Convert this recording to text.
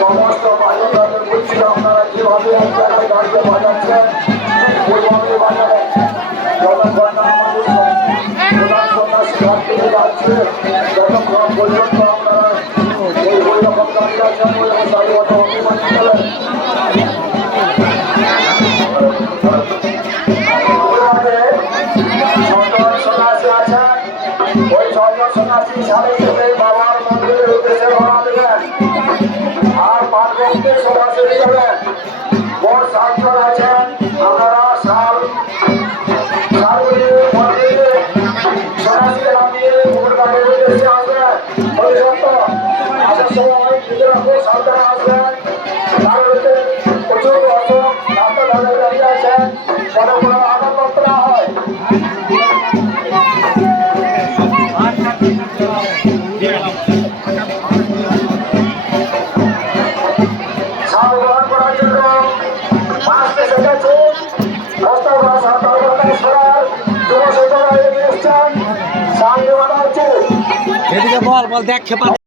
সমস্ত বাজারে বলছিল আপনারা যেভাবে এক জায়গায় গাড়িতে বাজাচ্ছেন ওইভাবে বাজাবেন যতক্ষণ না আমাদের প্রধান সন্ন্যাসী ঘাট থেকে যাচ্ছে ততক্ষণ পর্যন্ত আপনারা ওই রকম দাঁড়িয়ে আছেন ওই রকম দাঁড়িয়ে অত অভিমান ওই ছজন সন্ন্যাসী সাড়ে থেকে বাবার মন্দিরের উদ্দেশ্যে রওনা দেবেন। আর পাঁচ ভক্তে সরাসরি যাবেন। মোট সাতজন আছেন, আপনারা সাল সালগুলি মন্দিরে সরাসরি নামিয়ে ভোট উদ্দেশ্যে আসবেন। সত্য, আসার সময় নিজের খুব সাবধানে আসবেন। তার প্রচুর দর্শক রাস্তা ধারে দাঁড়িয়ে আছেন। কোনো এদিকে বল বল দেখ খেপা।